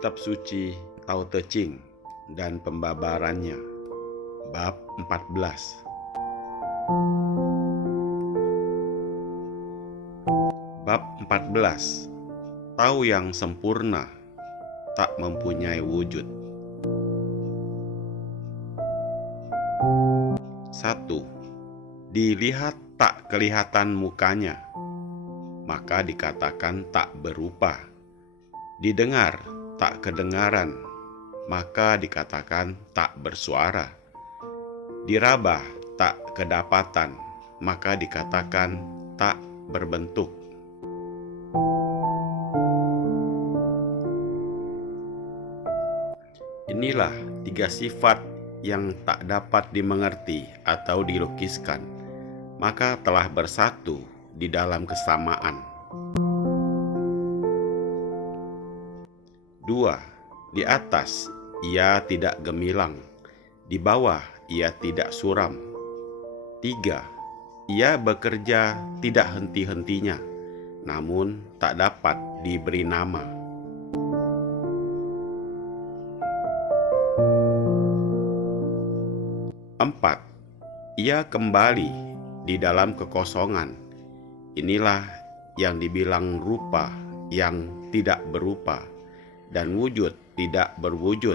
Kitab Suci Tao Te Ching dan Pembabarannya, Bab 14. Bab 14. Tao yang sempurna tak mempunyai wujud. 1. Dilihat tak kelihatan mukanya, maka dikatakan tak berupa. Didengar tak kedengaran, maka dikatakan tak bersuara. Diraba tak kedapatan, maka dikatakan tak berbentuk. Inilah 3 sifat yang tak dapat dimengerti atau dilukiskan, maka telah bersatu di dalam kesamaan. 2. Di atas ia tidak gemilang, di bawah ia tidak suram. 3. Ia bekerja tidak henti-hentinya, namun tak dapat diberi nama. 4. Ia kembali di dalam kekosongan. Inilah yang dibilang rupa yang tidak berupa dan wujud tidak berwujud.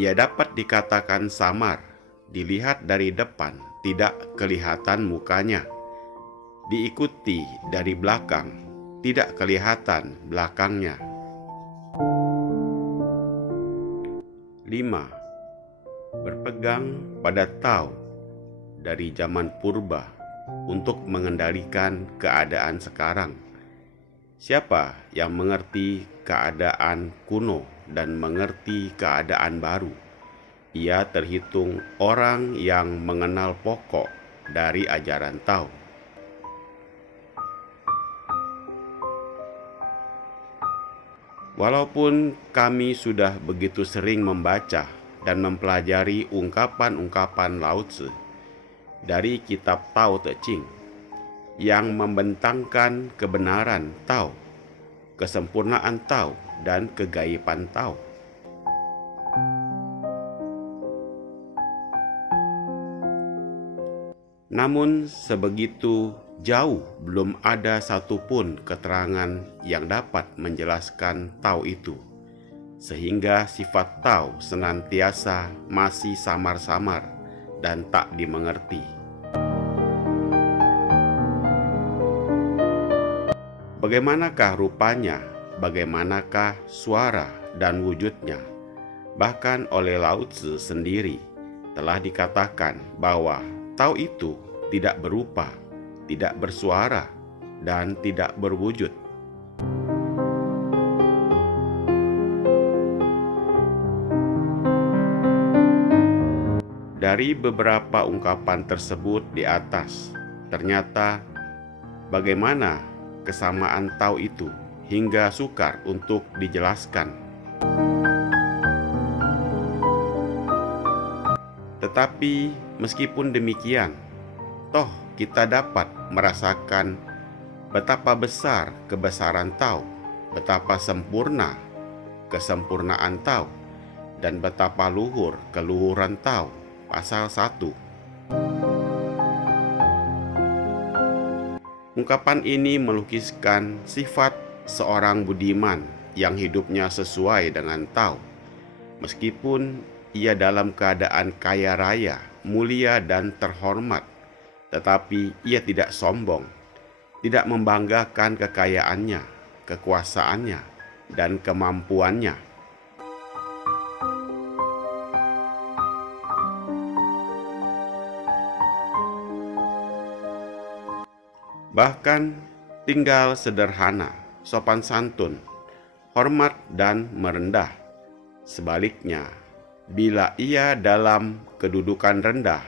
Ia dapat dikatakan samar, dilihat dari depan tidak kelihatan mukanya, diikuti dari belakang tidak kelihatan belakangnya. 5. Berpegang pada Tao dari zaman purba untuk mengendalikan keadaan sekarang. Siapa yang mengerti keadaan kuno dan mengerti keadaan baru, ia terhitung orang yang mengenal pokok dari ajaran Tao. Walaupun kami sudah begitu sering membaca dan mempelajari ungkapan-ungkapan Lao Tzu dari kitab Tao Te Ching yang membentangkan kebenaran Tao, kesempurnaan Tao, dan kegaiban Tao, namun sebegitu jauh belum ada satupun keterangan yang dapat menjelaskan Tao itu, sehingga sifat Tao senantiasa masih samar-samar dan tak dimengerti. Bagaimanakah rupanya, bagaimanakah suara dan wujudnya? Bahkan oleh Lao Tzu sendiri telah dikatakan bahwa Tao itu tidak berupa, tidak bersuara, dan tidak berwujud. Dari beberapa ungkapan tersebut di atas, ternyata bagaimana kesamaan Tao itu hingga sukar untuk dijelaskan. Tetapi meskipun demikian, toh kita dapat merasakan betapa besar kebesaran Tao, betapa sempurna kesempurnaan Tao, dan betapa luhur keluhuran Tao. Pasal 1. Ungkapan ini melukiskan sifat seorang budiman yang hidupnya sesuai dengan Tao, meskipun ia dalam keadaan kaya raya, mulia, dan terhormat, tetapi ia tidak sombong, tidak membanggakan kekayaannya, kekuasaannya, dan kemampuannya. Bahkan tinggal sederhana, sopan santun, hormat, dan merendah. Sebaliknya, bila ia dalam kedudukan rendah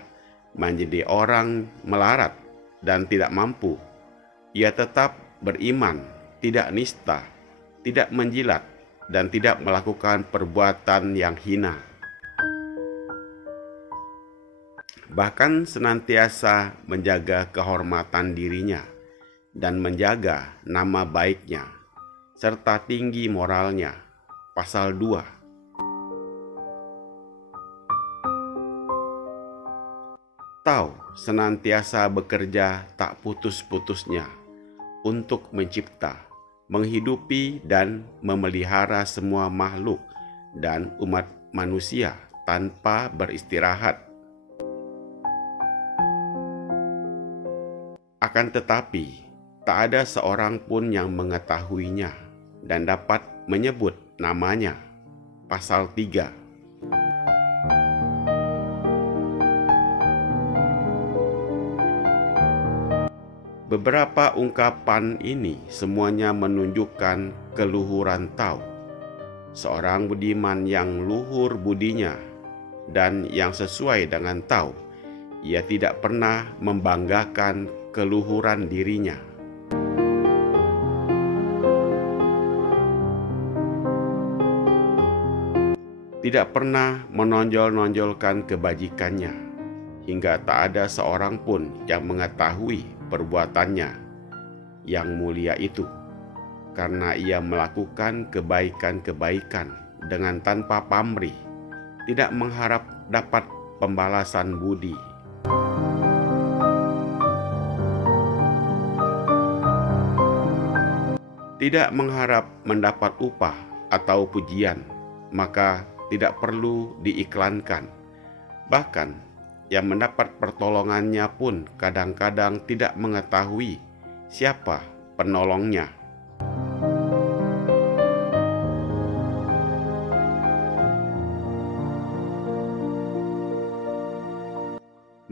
menjadi orang melarat dan tidak mampu, ia tetap beriman, tidak nista, tidak menjilat, dan tidak melakukan perbuatan yang hina. Bahkan senantiasa menjaga kehormatan dirinya dan menjaga nama baiknya, serta tinggi moralnya, pasal 2. Tao senantiasa bekerja tak putus-putusnya untuk mencipta, menghidupi dan memelihara semua makhluk dan umat manusia tanpa beristirahat. Akan tetapi, tak ada seorang pun yang mengetahuinya dan dapat menyebut namanya. Pasal 3. Beberapa ungkapan ini semuanya menunjukkan keluhuran Tao, seorang budiman yang luhur budinya dan yang sesuai dengan Tao. Ia tidak pernah membanggakan keluhuran dirinya. Tidak pernah menonjol-nonjolkan kebajikannya, hingga tak ada seorang pun yang mengetahui perbuatannya yang mulia itu, karena ia melakukan kebaikan-kebaikan dengan tanpa pamrih, tidak mengharap dapat pembalasan budi. Tidak mengharap mendapat upah atau pujian, maka tidak perlu diiklankan. Bahkan yang mendapat pertolongannya pun kadang-kadang tidak mengetahui siapa penolongnya.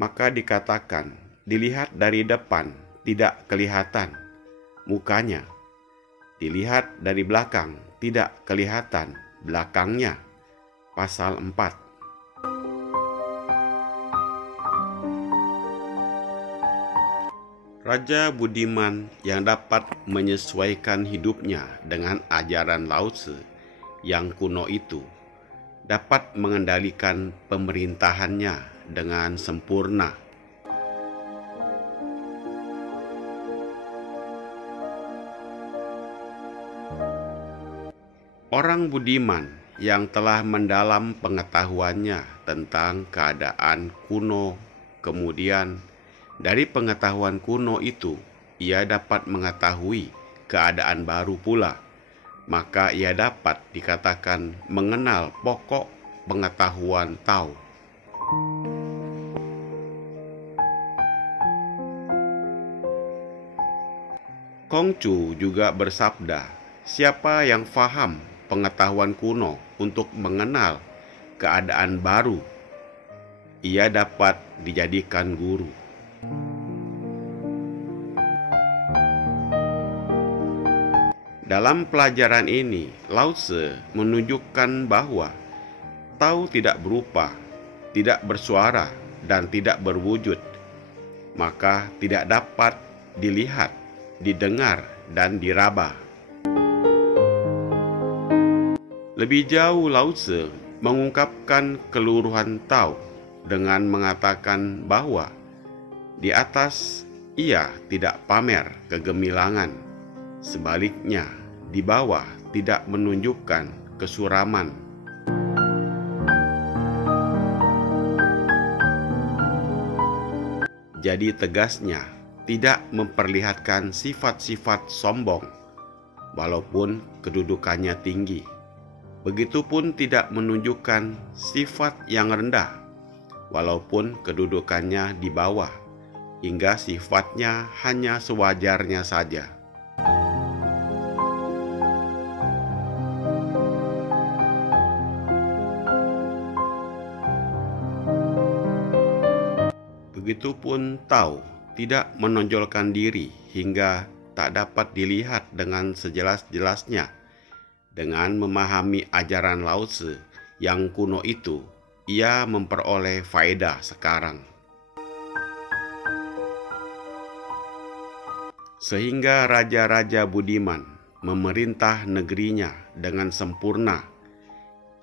Maka dikatakan, dilihat dari depan tidak kelihatan mukanya, dilihat dari belakang tidak kelihatan belakangnya. Pasal 4. Raja budiman yang dapat menyesuaikan hidupnya dengan ajaran Lao Tzu yang kuno itu dapat mengendalikan pemerintahannya dengan sempurna. Orang budiman yang telah mendalam pengetahuannya tentang keadaan kuno, kemudian dari pengetahuan kuno itu ia dapat mengetahui keadaan baru pula, maka ia dapat dikatakan mengenal pokok pengetahuan Tao. Kongcu juga bersabda, siapa yang faham pengetahuan kuno untuk mengenal keadaan baru, ia dapat dijadikan guru. Dalam pelajaran ini, Lao Tzu menunjukkan bahwa Tao tidak berupa, tidak bersuara, dan tidak berwujud, maka tidak dapat dilihat, didengar, dan diraba. Lebih jauh, Lao Tzu mengungkapkan keluruhan Tao dengan mengatakan bahwa di atas ia tidak pamer kegemilangan, sebaliknya di bawah tidak menunjukkan kesuraman. Jadi tegasnya tidak memperlihatkan sifat-sifat sombong walaupun kedudukannya tinggi. Begitupun tidak menunjukkan sifat yang rendah, walaupun kedudukannya di bawah, hingga sifatnya hanya sewajarnya saja. Begitupun Tao tidak menonjolkan diri hingga tak dapat dilihat dengan sejelas-jelasnya. Dengan memahami ajaran Lao Tzu yang kuno itu, ia memperoleh faedah sekarang. Sehingga raja-raja budiman memerintah negerinya dengan sempurna,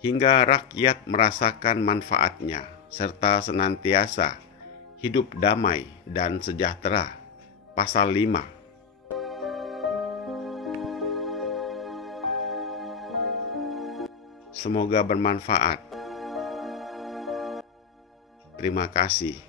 hingga rakyat merasakan manfaatnya, serta senantiasa hidup damai dan sejahtera. Pasal 5. Semoga bermanfaat. Terima kasih.